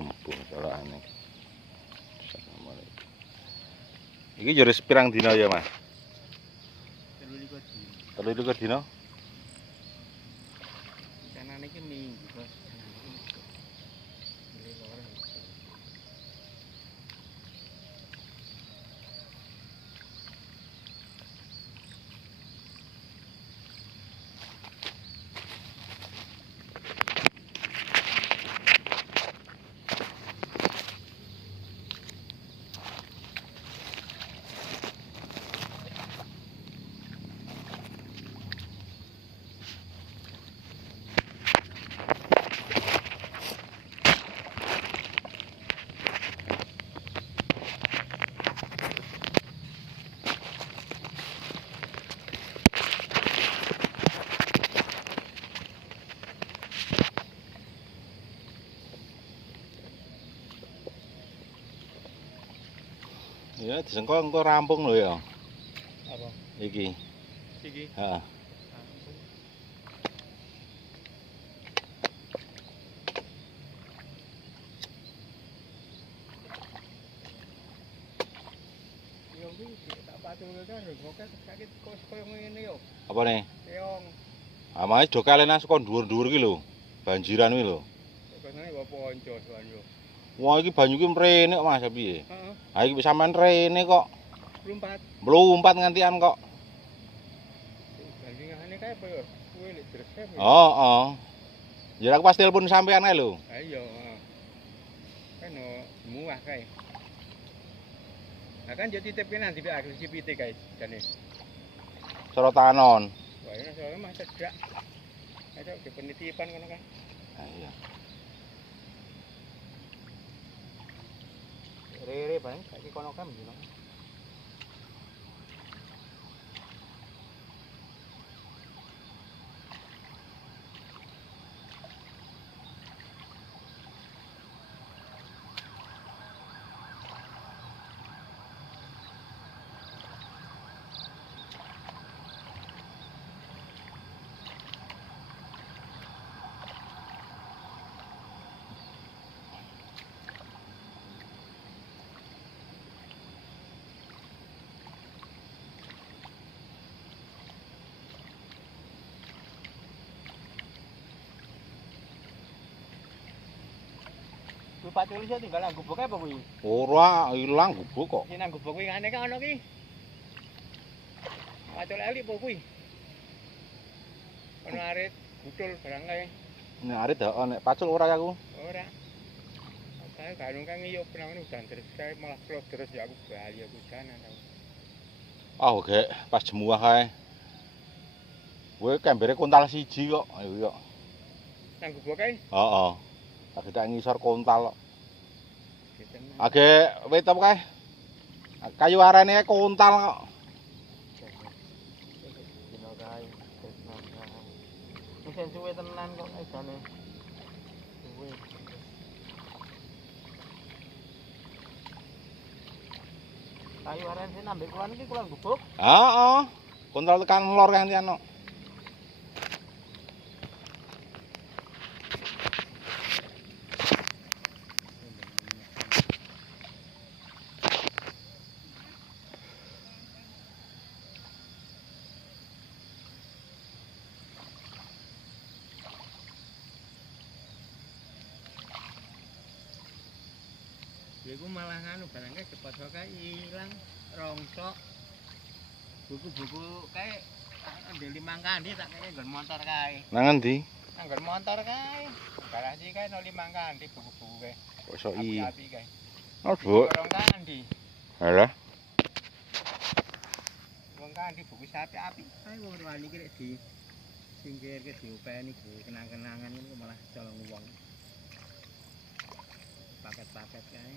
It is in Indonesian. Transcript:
ampuh colokane. Assalamualaikum. Iki yo wis pirang dina ya, Mas? 23 dina. Kanane iki minggu, Bos. Ya disengko engko rampung lho ya. Apa? Iki. Iki. Heeh. Yo iki tak patulke karo kok sakit kos koyo ngene yo. Apa nih? Keong. Amae do kalenan saka dhuwur-dhuwur ki lho. Banjiran kuwi lho. Biasane apa ponco sowan yo. Wah iki banyu ki mrene kok Mas piye? Heeh. Ha iki sampean rene kok. Lumpat. Mlumpat ngantian kok. Bandingane kae apa yo? Kuwi lek dresep. Heeh. Ya aku pas telepon sampean kae lho. Ha iya, heeh. Kan muah kae. Nah kan yo titip kene nanti agresi pite kae jane. Sorotanon. Wah, ini soalnya mah cedak. Ada di penitipan kono kan. Ha iya. Rere bang, saiki kono kan dino. Kuwi pacul iso tinggal nang gubuk apa kuwi? Ora ilang gubuk kok. Sing nang gubuk kuwi ngene kan ono ki. Pacul elik apa kuwi? Ono arit, butul barang kae. Nek arit heeh nek pacul ora aku. Ora. Kae garung kan ngiyup nang udan terus kae malah klop terus ya aku bali aku janan aku. Ah gek pas jemuah kae. Kowe kembere kontal siji kok. Ayo yo. Nang gubuk kae? Heeh. Lagi tak ngisor kontal kok. Ditenan. Age wit apa kae? Kayu arene kontal kok. Dino kae. Wis suwe tenan kok jane. Suwe. Kayu arene sing ambek kulon iki kulon gubuk. Heeh. Kontal tekan lor gantian kok. Ya iku malah nganu barangnya cepat kae ilang rongsok. Buku-buku kae ambil 5 kandi tak kene nggon motor kae. Nang endi? Nang nggon motor kae. Garasi kae 5 kandi buku-buku kae. Kok iso iya. Api kae. Oh, Bu. Rong kandi. Halah. Rong kandi buku sapi api. Kae wong wani iki rek di singkirke diopeni bu kenang-kenangan ngono malah colong wong. Paket-paket kae.